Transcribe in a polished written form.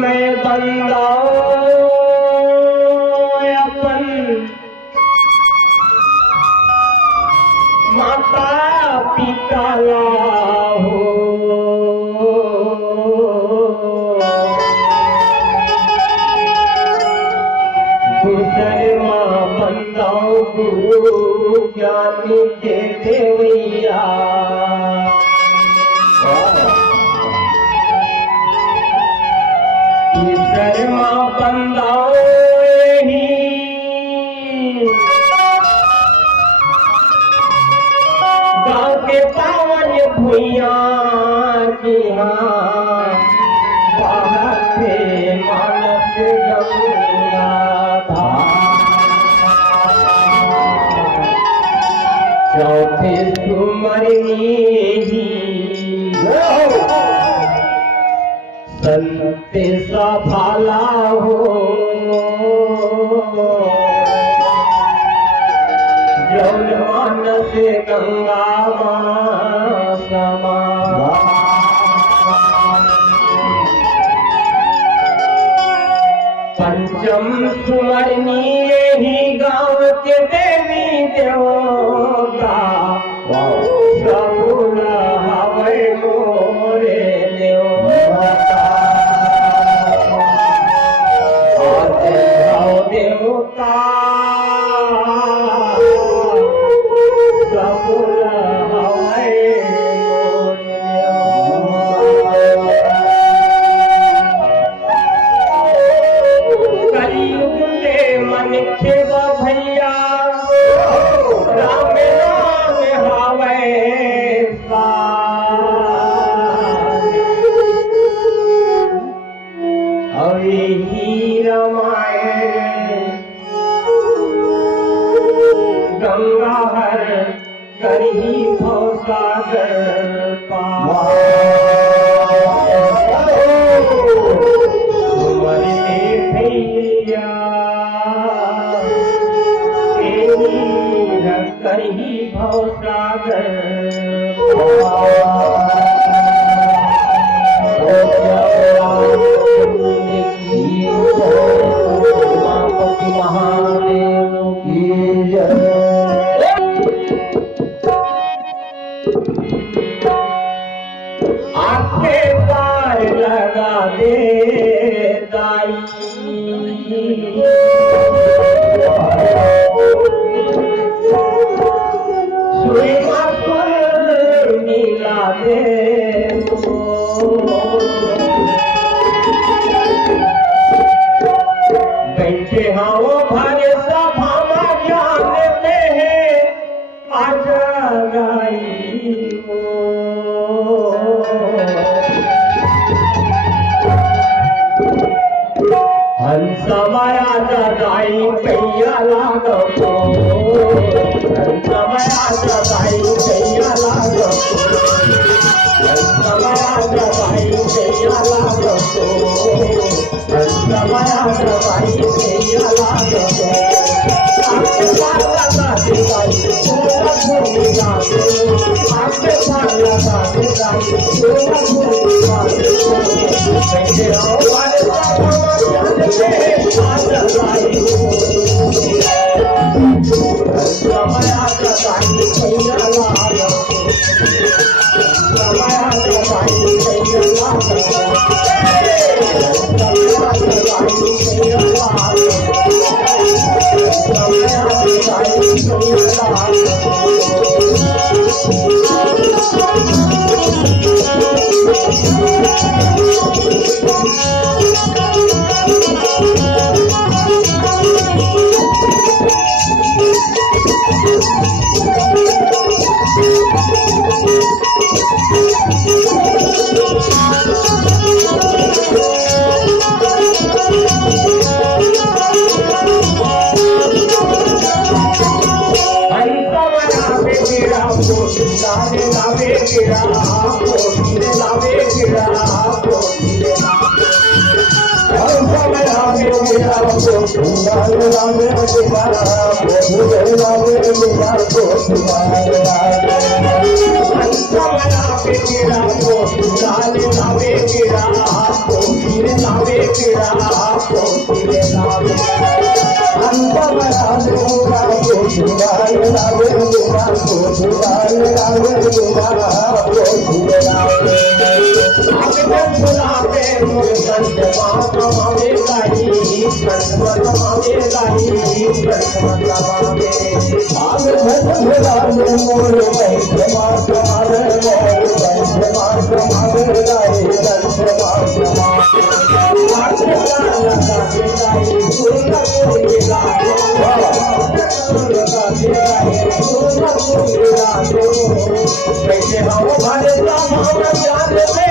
मैं बंदा अपन माता पिता हो दूसरे माँ बंदा गुरु ज्ञानी देते भैया शर्मा बंदाओ ही गाँव के पावन भूया की हाँ बाहर मानस गंगा चौथे सुमरनी ही संते सा भाला हो जौन मानस गंगा समा पंचम सुमरनी ही गाँव के देवी देवता सबुल हवै मोरे देवता सबुल हवै कलयुग के मन के भैया राम नाम हवै ही रामायण गंगा हर करही भवसागर पार मरने भैया करही भवसागर महादेव की जय। आखे पार लगा दे दाई सुरमा पर नीला दे बैठे हाँ भरे सभा में ज्ञान देते हैं आजा गाई हंसमया जगाई कैया लागो हंसमया जगाई कैया लागो हंसमया जगाई कैया लागो हंसमया जगाई कैया लागो आपके पार लगा दे गाई पूरा घूम जाते आपके पार लगा दे गाई पूरा घूम जाते बैठे आओ वाले लाले लाले मीरा बोले लाले मीरा लाले लाले मीरा पोतीरे लावे मीरा पोतीरे लावे अंत बड़ा मीरा लाले लावे मीरा लाले लावे मीरा पोतीरे लावे आगे बुलावे मोर संत मावे गाई संत मावे गाई संत मावे आगे बुलावे मोर संत मावे मोर संत मावे गाई संत मावे आगे लगावे गाई पूरा पूरी गाई लगावे गाई पूरा पूरी गाई कैसे हम भले हम जान में